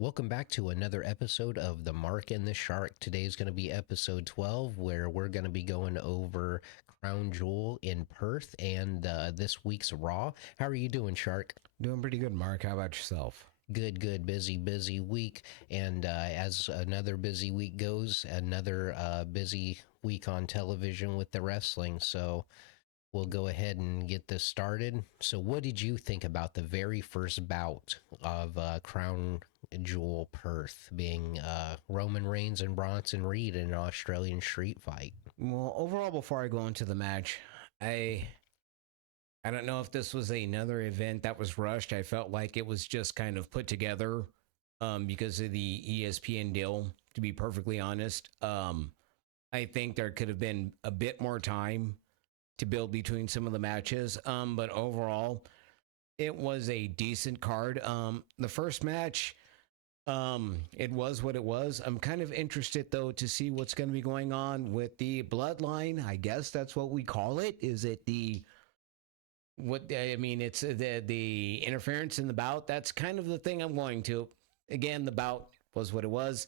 Welcome back to another episode of The Mark and the Shark. Today is going to be episode 12, where we're going to be going over Crown Jewel in Perth and this week's Raw. How are you doing, Shark? Doing pretty good, Mark. How about yourself? Good, good, busy week. And as another busy week goes, another busy week on television with the wrestling. So we'll go ahead and get this started. So, what did you think about the very first bout of Crown Jewel Perth being Roman Reigns and Bronson Reed in an Australian street fight? Well, overall, before I go into the match, I I don't know if this was another event that was rushed. I felt like it was just kind of put together because of the ESPN deal. To be perfectly honest, I think there could have been a bit more time to build between some of the matches. But overall, it was a decent card. The first match. It was what it was. I'm kind of interested though to see what's going to be going on with the bloodline. I guess that's what we call it. Is it the what I mean? It's the interference in the bout. That's kind of the thing I'm going to. Again, the bout was what it was,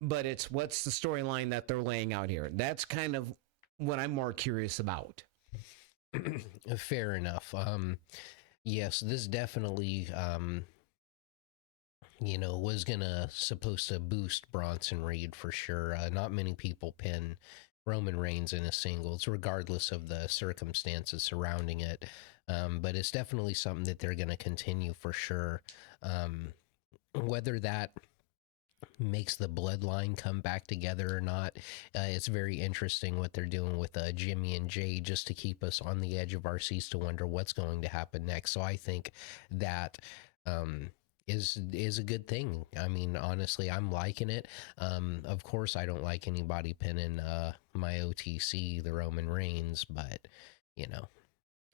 but it's what's the storyline that they're laying out here. That's kind of what I'm more curious about. Fair enough. Yes, this definitely was gonna supposed to boost Bronson Reed for sure. Not many people pin Roman Reigns in a singles, regardless of the circumstances surrounding it. But it's definitely something that they're gonna continue for sure. Whether that makes the bloodline come back together or not, it's very interesting what they're doing with Jimmy and Jay, just to keep us on the edge of our seats to wonder what's going to happen next. So I think that um, is a good thing. I mean, honestly, I'm liking it. Of course, I don't like anybody pinning my OTC, the Roman Reigns, but you know,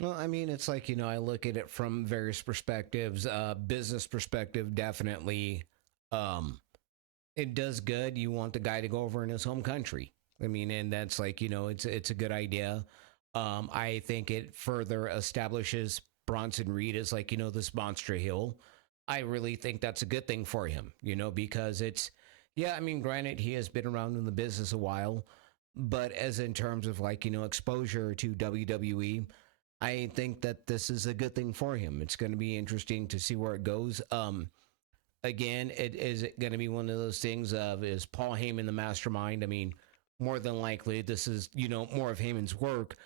Well, I mean, it's like, I look at it from various perspectives. Business perspective, definitely. Um, it does good. You want the guy to go over in his home country. I mean, and that's like, it's a good idea. I think it further establishes Bronson Reed as like, this monster heel. I really think that's a good thing for him, because yeah, I mean, granted, he has been around in the business a while, but as in terms of like, exposure to WWE, I think that this is a good thing for him. It's going to be interesting to see where it goes. Again, it is going to be one of those things of is Paul Heyman the mastermind? I mean, more than likely, this is more of Heyman's work,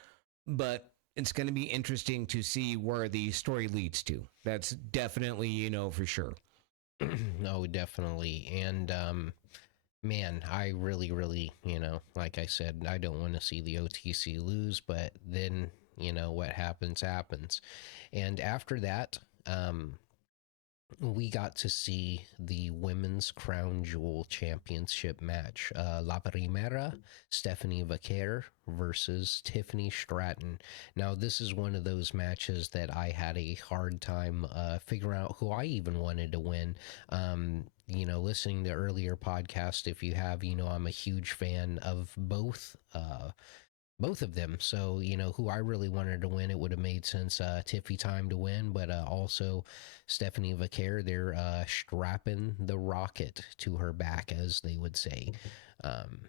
but it's going to be interesting to see where the story leads to. That's definitely for sure. no, definitely. And man, I really, like I said, I don't want to see the OTC lose, but then, what happens, happens. And after that, we got to see the women's crown jewel championship match. La Primera, Stephanie Vaquer versus Tiffany Stratton. Now, this is one of those matches that I had a hard time figuring out who I even wanted to win. Listening to earlier podcast, if you have, I'm a huge fan of both of them. So, who I really wanted to win, it would have made sense, Tiffy time to win, but also Stephanie Vaquer, they're strapping the rocket to her back, as they would say. Um,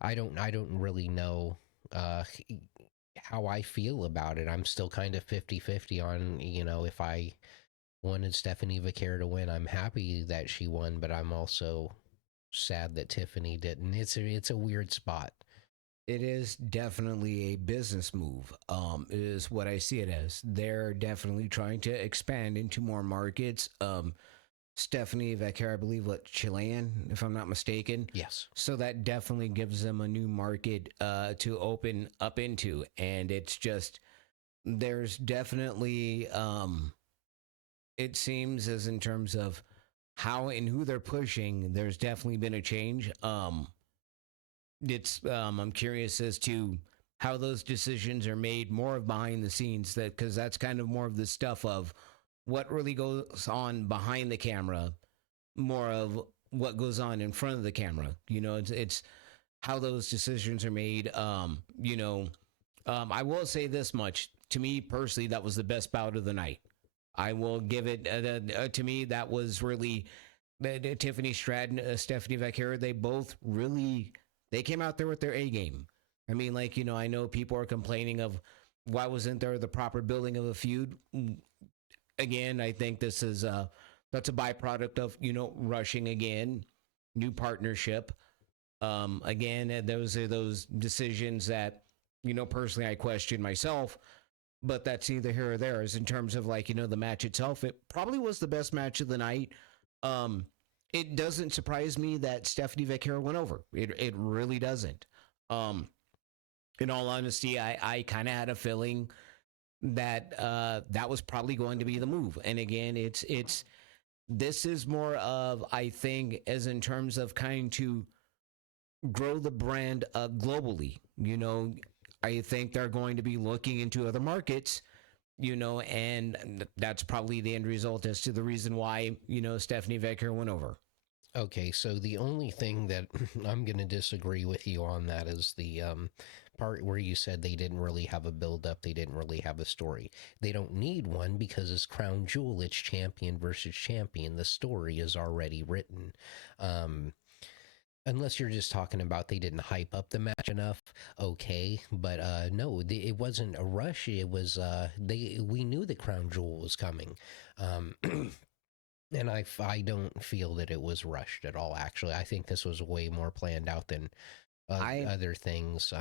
I don't really know how I feel about it. I'm still kind of 50-50 on, if I wanted Stephanie Vaquer to win. I'm happy that she won, but I'm also sad that Tiffany didn't. It's a weird spot. It is definitely a business move. Is what I see it as. They're definitely trying to expand into more markets. Stephanie Vaquer, I believe, Chilean, if I'm not mistaken. Yes. So that definitely gives them a new market to open up into, and it's just there's definitely it seems as in terms of how and who they're pushing, there's definitely been a change. It's I'm curious as to how those decisions are made more of behind the scenes, that because that's kind of more of the stuff of what really goes on behind the camera, more of what goes on in front of the camera. It's how those decisions are made. I will say this much: to me personally, that was the best bout of the night. I will give it to me. That was really Tiffany Stratton, Stephanie Vaquero, they both really they came out there with their A game. I mean, like I know people are complaining of why wasn't there the proper building of a feud. Again, I think this is that's a byproduct of rushing again, new partnership. Again, those are those decisions that personally I question myself, but that's neither here or there. As in terms of like the match itself, it probably was the best match of the night. Um, it doesn't surprise me that Stephanie Vaquero went over. It really doesn't. Um, in all honesty, I kind of had a feeling that that was probably going to be the move. And again, it's this is more of I think as in terms of kind to grow the brand globally. I think they're going to be looking into other markets. And that's probably the end result as to the reason why Stephanie Vaquero went over. Okay, so the only thing that I'm going to disagree with you on that is the part where you said they didn't really have a build up, they didn't really have a story. They don't need one because it's Crown Jewel, it's champion versus champion. The story is already written. Um, Unless you're just talking about they didn't hype up the match enough, okay. But no, it wasn't a rush. It was we knew the Crown Jewel was coming. Um, And I don't feel that it was rushed at all. Actually, I think this was way more planned out than I other things.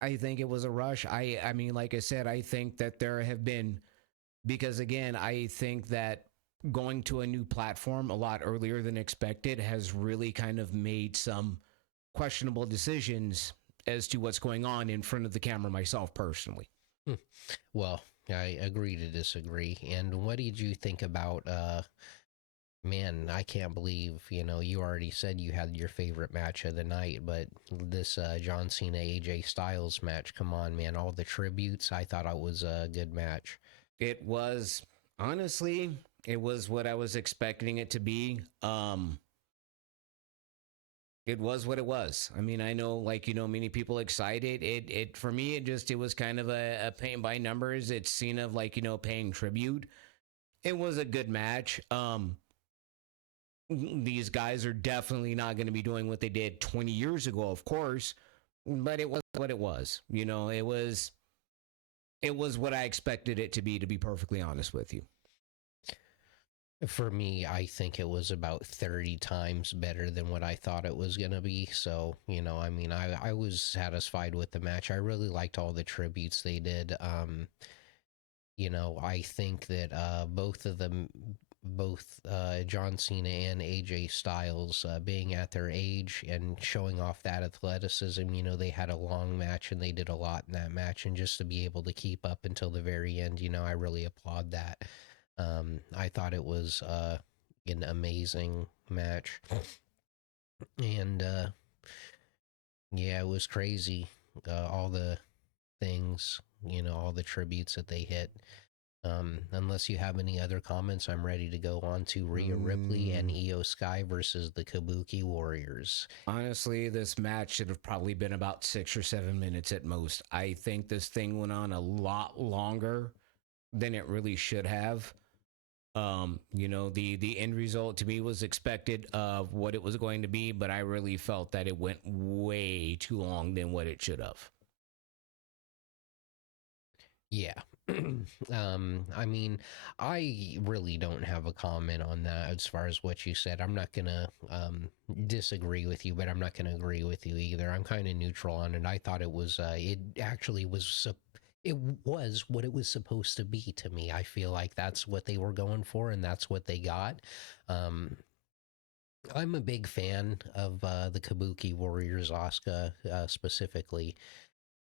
I think it was a rush. I mean, like I said, I think that there have been because again, I think that going to a new platform a lot earlier than expected has really kind of made some questionable decisions as to what's going on in front of the camera myself personally. Hmm. Well, I agree to disagree. And what did you think about? Man, I can't believe you already said you had your favorite match of the night, but this John Cena AJ Styles match. Come on, man! All the tributes. I thought it was a good match. It was honestly, it was what I was expecting it to be. It was what it was. I mean, I know, like many people excited. It for me, it was kind of a paint by numbers. It's seen of like paying tribute. It was a good match. These guys are definitely not going to be doing what they did 20 years ago, of course, but it was what it was. It was what I expected it to be perfectly honest with you. For me, I think it was about 30 times better than what I thought it was going to be. So, I mean, I was satisfied with the match. I really liked all the tributes they did. I think that both of them, both John Cena and AJ Styles, being at their age and showing off that athleticism, they had a long match and they did a lot in that match. And just to be able to keep up until the very end, I really applaud that. I thought it was an amazing match. And yeah, it was crazy. All the things, all the tributes that they hit. Unless you have any other comments, I'm ready to go on to Rhea Ripley and Io Sky versus the Kabuki Warriors. Honestly, this match should have probably been about 6 or 7 minutes at most. I think this thing went on a lot longer than it really should have. The end result to me was expected of what it was going to be, but I really felt that it went way too long than what it should have. Yeah. I mean, I really don't have a comment on that as far as what you said. I'm not going to disagree with you, but I'm not going to agree with you either. I'm kind of neutral on it. I thought it actually was, it was what it was supposed to be to me. I feel like that's what they were going for and that's what they got. I'm a big fan of the Kabuki Warriors, Asuka specifically.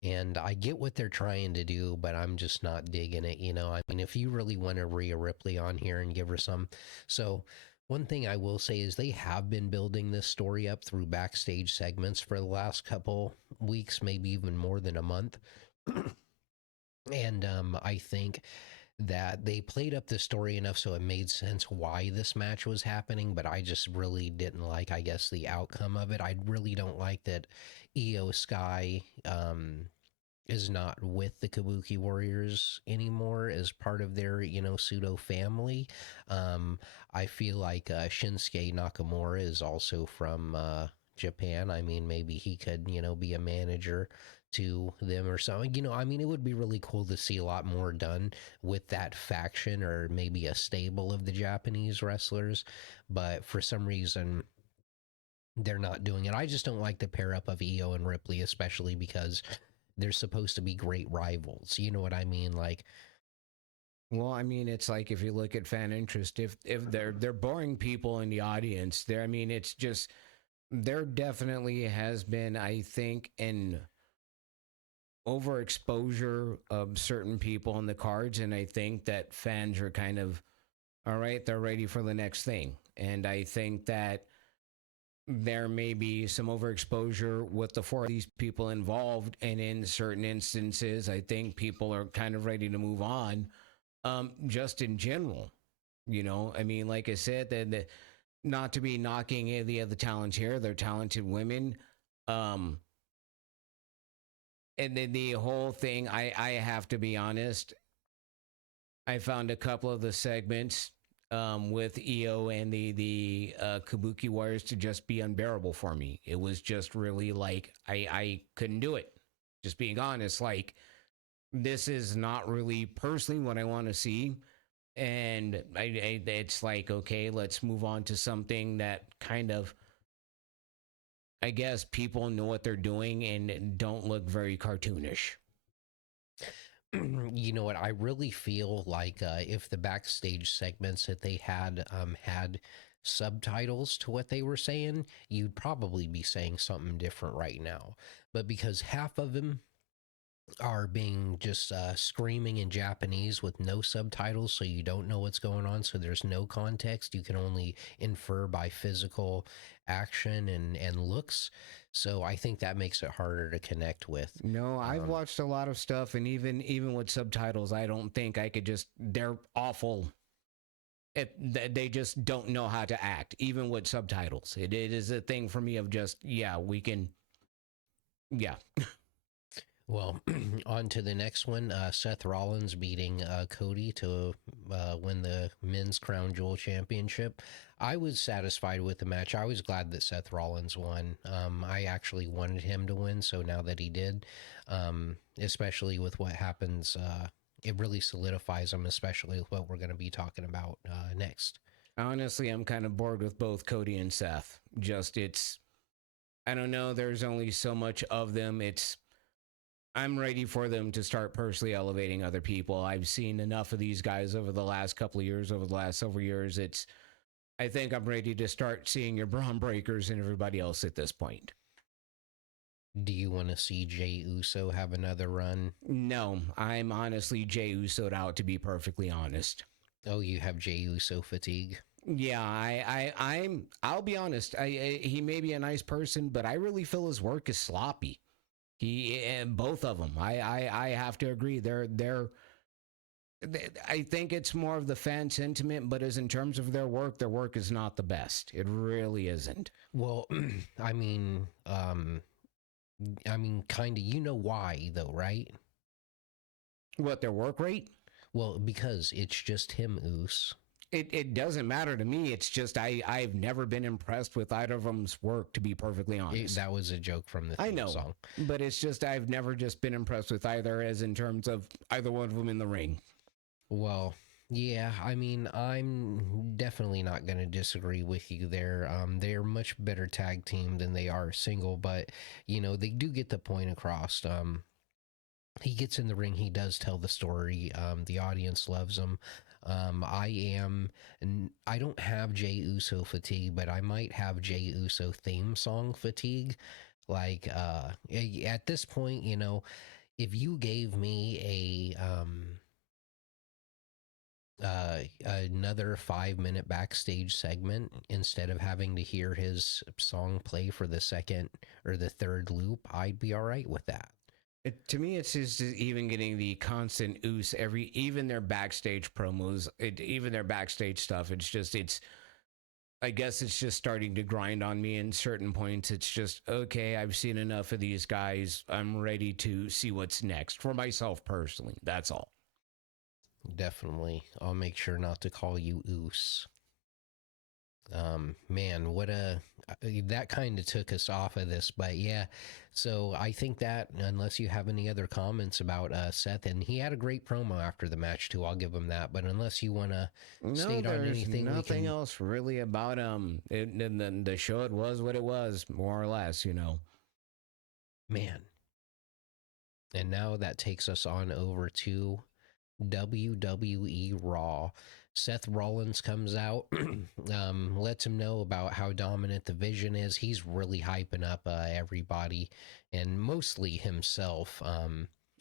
And I get what they're trying to do, but I'm just not digging it. I mean, if you really want to Rhea Ripley on here and give her some. So, one thing I will say is they have been building this story up through backstage segments for the last couple weeks, maybe even more than a month. And I think that they played up the story enough so it made sense why this match was happening, but I just really didn't like, I guess, the outcome of it. I really don't like that Io Sky is not with the Kabuki Warriors anymore as part of their, pseudo family. Um, I feel like Shinsuke Nakamura is also from Japan. I mean, maybe he could, be a manager to them or something. I mean, it would be really cool to see a lot more done with that faction or maybe a stable of the Japanese wrestlers. But for some reason, they're not doing it. I just don't like the pair up of EO and Ripley, especially because they're supposed to be great rivals. You know what I mean? Like, Well, I mean, it's like if you look at fan interest, if they're boring people in the audience, there. I mean, it's just there definitely has been, I think, an overexposure of certain people on the cards, and I think that fans are kind of all right. They're ready for the next thing, and I think that there may be some overexposure with the four of these people involved, and in certain instances, I think people are kind of ready to move on. Just in general, I mean, like I said, that not to be knocking any of the other talents here, they're talented women. Um, and then the whole thing, I have to be honest, I found a couple of the segments with EO and the Kabuki Warriors to just be unbearable for me. It was just really like I couldn't do it. Just being honest, like this is not really personally what I want to see. And it's like, okay, let's move on to something that kind of, I guess, people know what they're doing and don't look very cartoonish. you know what? I really feel like if the backstage segments that they had subtitles to what they were saying, you'd probably be saying something different right now. But because half of them are being just screaming in Japanese with no subtitles, so you don't know what's going on. So there's no context. You can only infer by physical action and looks. So I think that makes it harder to connect with. No, I've watched a lot of stuff, and even with subtitles, I don't think I could just. They're awful. They just don't know how to act, even with subtitles. It is a thing for me of just yeah, we can. Yeah, Well, on to the next one. Seth Rollins beating Cody to win the men's crown jewel championship. I was satisfied with the match. I was glad that Seth Rollins won. I actually wanted him to win, so now that he did, especially with what happens, it really solidifies him, especially with what we're going to be talking about next. honestly, I'm kind of bored with both Cody and Seth. Just it's. I don't know. There's only so much of them. I'm ready for them to start personally elevating other people. I've seen enough of these guys over the last couple of years, over the last several years. I think I'm ready to start seeing your Braun Breakers and everybody else at this point. Do you want to see Jay Uso have another run? No, I'm honestly Jay Uso'd out, to be perfectly honest. Oh, you have Jay Uso fatigue? Yeah, I'll be honest. He may be a nice person, but I really feel his work is sloppy. He and both of them. I have to agree. I think it's more of the fan sentiment, but as in terms of their work is not the best. It really isn't. Well, I mean, kind of. You know why, though, right? What, their work rate? Well, because it's just him, Oos. It doesn't matter to me. It's just I've never been impressed with either of them's work, to be perfectly honest. That was a joke from the I theme know, song. but it's just I've never just been impressed with either, as in terms of either one of them in the ring. Well, yeah, I mean, I'm definitely not going to disagree with you there. They're much better tag team than they are single, but they do get the point across. He gets in the ring, he does tell the story. The audience loves him. I don't have Jay Uso fatigue, but I might have Jay Uso theme song fatigue. Like at this point, if you gave me another 5 minute backstage segment instead of having to hear his song play for the second or the third loop, I'd be all right with that. To me, it's just even getting the constant ooze even their backstage promos, even their backstage stuff. It's I guess it's just starting to grind on me in certain points. It's just, okay, I've seen enough of these guys. I'm ready to see what's next for myself personally. That's all. Definitely. I'll make sure not to call you Oos. Man, what a that kind of took us off of this, but yeah. So I think that unless you have any other comments about Seth, and he had a great promo after the match too, I'll give him that. But unless you want to No, state on there's anything, we nothing can. else really about and then the show, it was what it was, more or less, you know. Man, and now that takes us on over to WWE Raw. Seth Rollins comes out, lets him know about how dominant the Vision is. He's really hyping up everybody and mostly himself.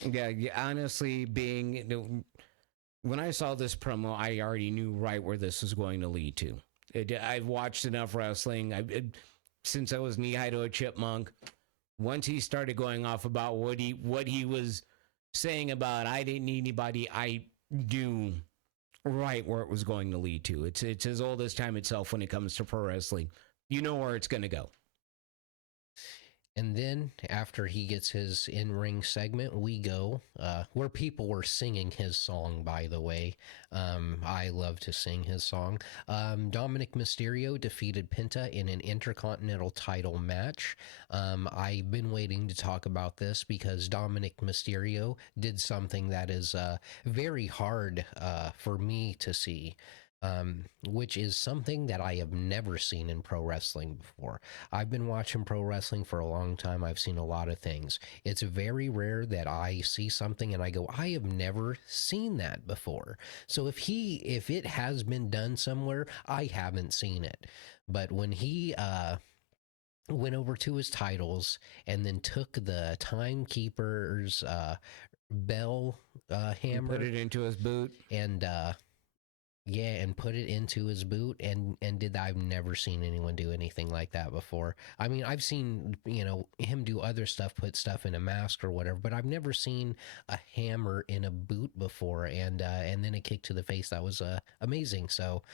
Yeah, honestly, when I saw this promo, I already knew right where this was going to lead to. I've watched enough wrestling. Since I was knee high to a chipmunk. Once he started going off about what he was saying about I didn't need anybody, I knew right where it was going to lead to. It's as old as time itself when it comes to pro wrestling. You know where it's going to go. And then after he gets his in-ring segment, we go where people were singing his song, by the way. I love to sing his song. Dominic Mysterio defeated Penta in an Intercontinental title match. I've been waiting to talk about this because Dominic Mysterio did something that is very hard for me to see. Which is something that I have never seen in pro wrestling before. I've been watching pro wrestling for a long time. I've seen a lot of things. It's very rare that I see something and I go, I have never seen that before. So if it has been done somewhere, I haven't seen it. But when he went over to his titles and then took the timekeeper's bell hammer, Put it into his boot, and yeah, and put it into his boot, and did I've never seen anyone do anything like that before. I mean, I've seen him do other stuff, put stuff in a mask or whatever, but I've never seen a hammer in a boot before, and then a kick to the face. That was amazing. So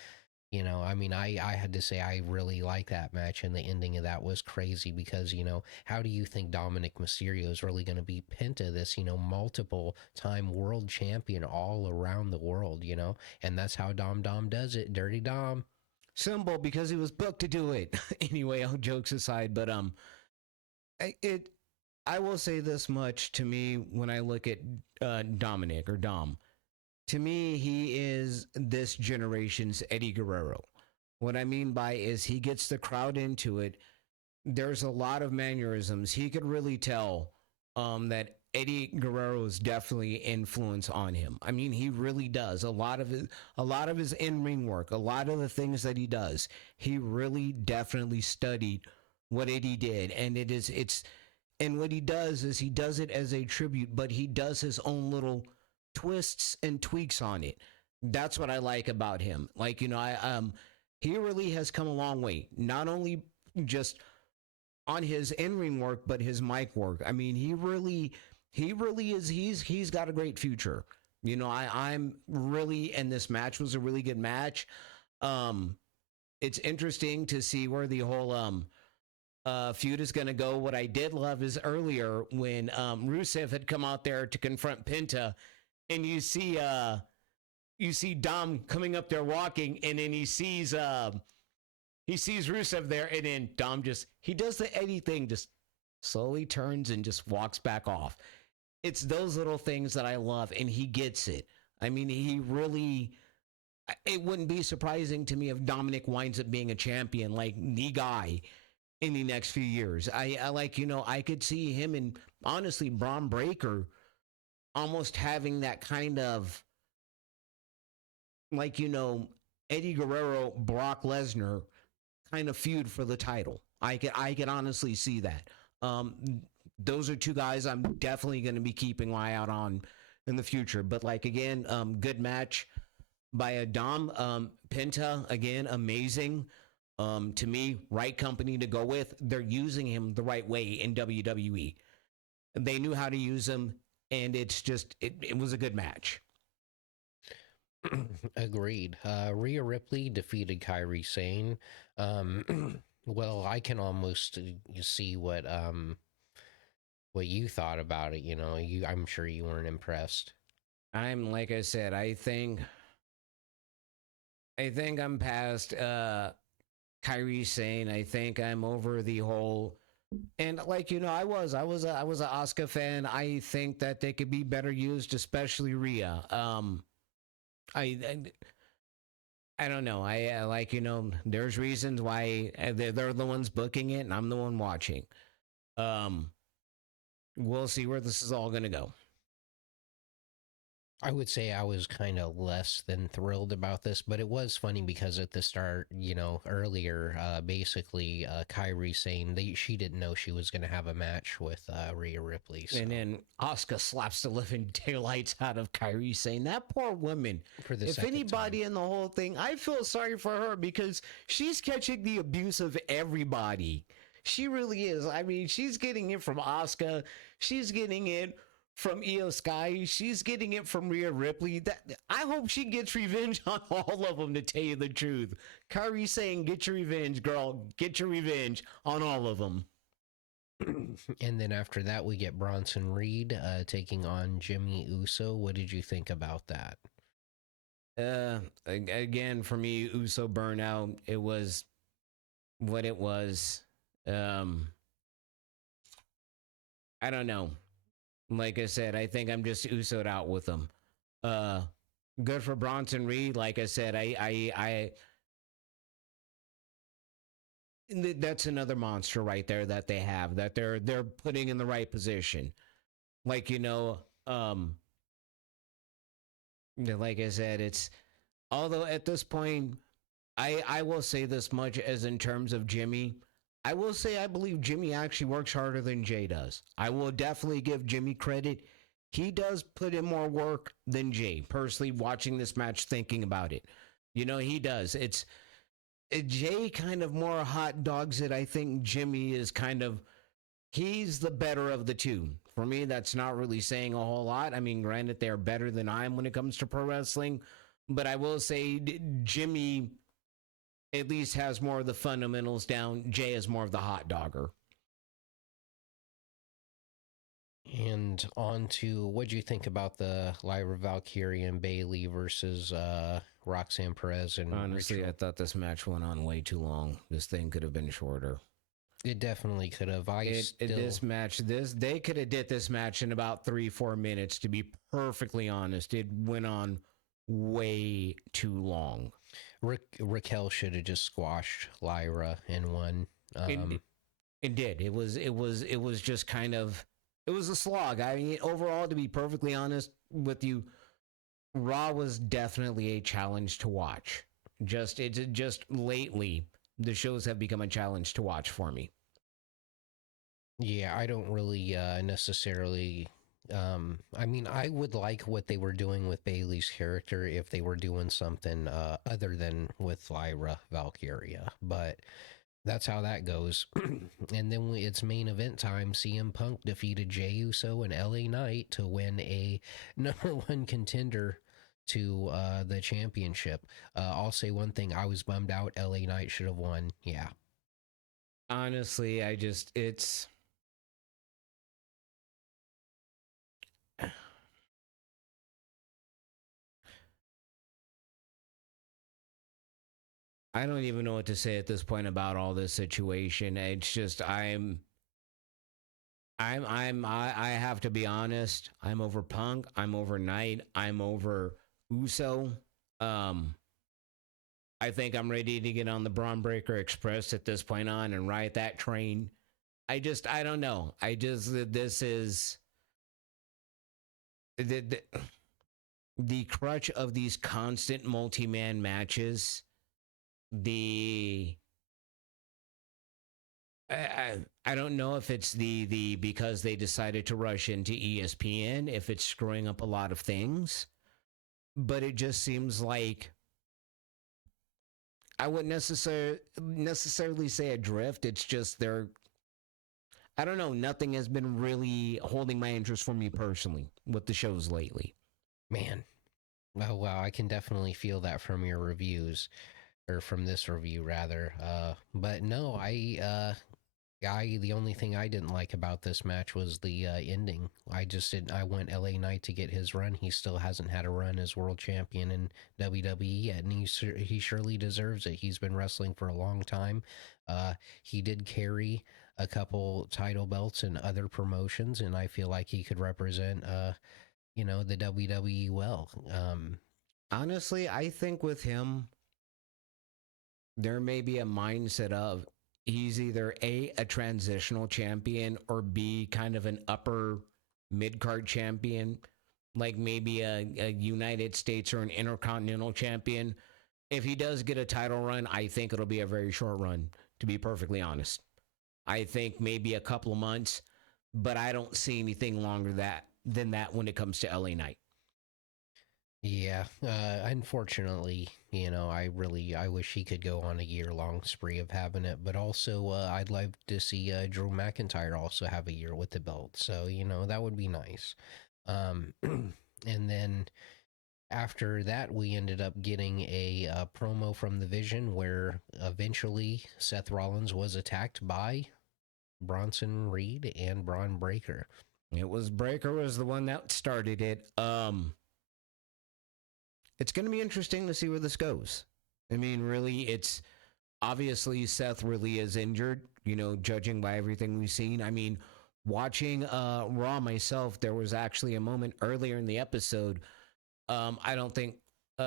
I mean, I had to say I really like that match, and the ending of that was crazy because, how do you think Dominic Mysterio is really going to beat Penta, this, multiple time world champion all around the world, and that's how Dom does it. Dirty Dom. Simple, because he was booked to do it. Anyway, all jokes aside, but I will say this much. To me, when I look at Dominic or Dom, to me, he is this generation's Eddie Guerrero. What I mean by is he gets the crowd into it. There's a lot of mannerisms. He could really tell that Eddie Guerrero's definitely influence on him. I mean, he really does. A lot of his in-ring work, a lot of the things that he does, he really definitely studied what Eddie did. And and what he does is he does it as a tribute, but he does his own little twists and tweaks on it. That's what I like about him. Like, he really has come a long way. Not only just on his in-ring work, but his mic work. I mean, he really is. He's got a great future. I'm really, and this match was a really good match. It's interesting to see where the whole feud is going to go. What I did love is earlier when Rusev had come out there to confront Penta, and you see Dom coming up there walking, and then he sees Rusev there, and then Dom he does the Eddie thing, just slowly turns and just walks back off. It's those little things that I love, and he gets it. I mean, it wouldn't be surprising to me if Dominic winds up being a champion, like the guy in the next few years. I like, I could see him and honestly Braun Breaker almost having that kind of like, Eddie Guerrero, Brock Lesnar kind of feud for the title. I could honestly see that. Those are two guys I'm definitely going to be keeping my eye out on in the future. But like, again, good match by a Dom. Penta, again, amazing. To me, right company to go with. They're using him the right way in WWE. They knew how to use him, and it's just, it was a good match. Agreed. Rhea Ripley defeated Kyrie Sane. Well, I can almost see what you thought about it. You know, I'm sure you weren't impressed. I'm like I said, I think I'm past Kyrie Sane. I think I'm over the whole, and like I was a Asuka fan. I think that they could be better used, especially Rhea. I, I don't know. I like there's reasons why they're the ones booking it, and I'm the one watching. Um, we'll see where this is all gonna go. I would say I was kind of less than thrilled about this, but it was funny because at the start, earlier, basically, Kyrie saying she didn't know she was going to have a match with Rhea Ripley. So And then Asuka slaps the living daylights out of Kyrie, saying that poor woman. for the If second anybody time, in the whole thing, I feel sorry for her because she's catching the abuse of everybody. She really is. I mean, she's getting it from Asuka. She's getting it from Io Sky. She's getting it from Rhea Ripley. That I hope she gets revenge on all of them. To tell you the truth, Kyrie saying, "Get your revenge, girl. Get your revenge on all of them." and then after that, we get Bronson Reed taking on Jimmy Uso. What did you think about that? Again, for me, Uso burnout. It was what it was. Um, I don't know. Like I said, I think I'm just Uso'd out with them. Uh, good for Bronson Reed. Like I said, that's another monster right there that they have that they're putting in the right position. Like like I said, it's although at this point, I will say this much as in terms of Jimmy. I will say I believe Jimmy actually works harder than Jay does. I will definitely give Jimmy credit. He does put in more work than Jay. Personally, watching this match, thinking about it, he does. Jay kind of more hot dogs it. I think Jimmy is kind of he's the better of the two. For me, that's not really saying a whole lot. I mean, granted, they're better than I am when it comes to pro wrestling, but I will say Jimmy at least has more of the fundamentals down. Jay is more of the hot dogger. And on to what do you think about the Lyra Valkyrie and Bailey versus Roxanne Perez and Honestly, Rachel? I thought this match went on way too long. This thing could have been shorter. It definitely could have. I still This match, they could have did this match in about 3-4 minutes. To be perfectly honest, it went on way too long. Raquel should have just squashed Lyra and won. It, it did. It was just kind of it was a slog. I mean, overall, to be perfectly honest with you, Raw was definitely a challenge to watch. Just lately, the shows have become a challenge to watch for me. Yeah, I don't really necessarily. I mean, I would like what they were doing with Bailey's character if they were doing something other than with Lyra Valkyria, but that's how that goes. And then it's main event time. CM Punk defeated Jey Uso and LA Knight to win a #1 contender to the championship. I'll say one thing: I was bummed out. LA Knight should have won. Yeah. Honestly, it's I don't even know what to say at this point about all this situation. It's just I have to be honest. I'm over Punk. I'm over Knight. I'm over Uso. Um, I think I'm ready to get on the Braun Breaker Express at this point on and ride that train. I don't know. This is the the crutch of these constant multi-man matches. The I don't know if it's the because they decided to rush into ESPN, if it's screwing up a lot of things, but it just seems like I wouldn't necessarily say adrift. It's just they're I don't know. Nothing has been really holding my interest for me personally with the shows lately. Man, Oh wow, I can definitely feel that from your reviews, or from this review rather. But no, the only thing I didn't like about this match was the ending. I just didn't. I want LA Knight to get his run. He still hasn't had a run as world champion in WWE yet, and he surely deserves it. He's been wrestling for a long time. Uh, he did carry a couple title belts in other promotions, and I feel like he could represent, the WWE well. Honestly, I think with him, there may be a mindset of he's either a transitional champion or B kind of an upper mid card champion, like maybe a United States or an Intercontinental champion. If he does get a title run, I think it'll be a very short run, to be perfectly honest. I think maybe a couple of months, but I don't see anything longer than that when it comes to LA Knight. Yeah, unfortunately, I wish he could go on a year-long spree of having it, but also I'd like to see Drew McIntyre also have a year with the belt. So that would be nice. Um, and then after that, we ended up getting a promo from the Vision where eventually Seth Rollins was attacked by Bronson Reed and Braun Breaker. It was Breaker was the one that started it. It's going to be interesting to see where this goes. I mean, really, it's obviously Seth really is injured, judging by everything we've seen. I mean, watching Raw myself, there was actually a moment earlier in the episode. I don't think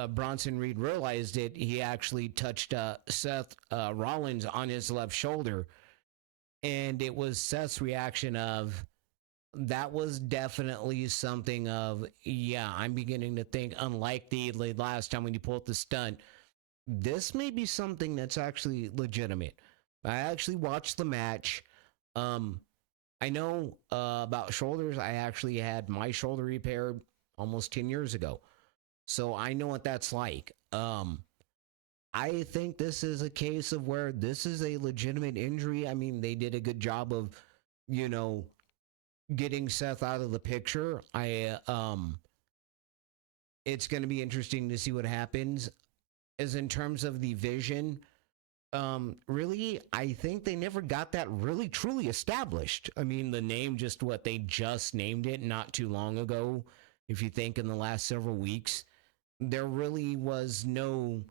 Bronson Reed realized it. He actually touched Seth Rollins on his left shoulder. And it was Seth's reaction of, that was definitely something of, yeah, I'm beginning to think, unlike the last time when you pulled the stunt, this may be something that's actually legitimate. I actually watched the match. Um, I know about shoulders. I actually had my shoulder repaired almost 10 years ago. So I know what that's like. I think this is a case of where this is a legitimate injury. I mean, they did a good job of, you know, getting Seth out of the picture. It's going to be interesting to see what happens. As in terms of the Vision, really, I think they never got that really truly established. I mean, the name, just what they just named it not too long ago. If you think in the last several weeks, there really was no,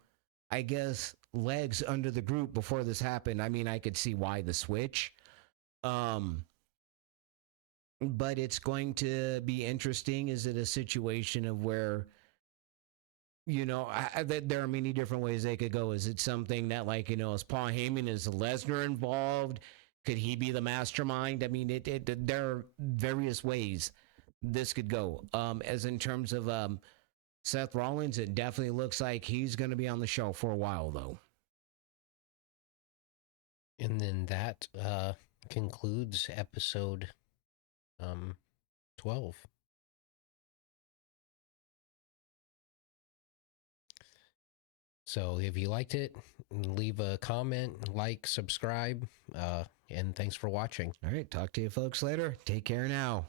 I guess, legs under the group before this happened. I mean, I could see why the switch. Um, but it's going to be interesting. Is it a situation of where, there are many different ways they could go? Is it something that, like, is Paul Heyman, is Lesnar involved? Could he be the mastermind? I mean, there are various ways this could go. As in terms of Seth Rollins, it definitely looks like he's going to be on the show for a while, though. And then that concludes episode 12. So if you liked it, leave a comment, like, subscribe, and thanks for watching. All right, talk to you folks later. Take care now.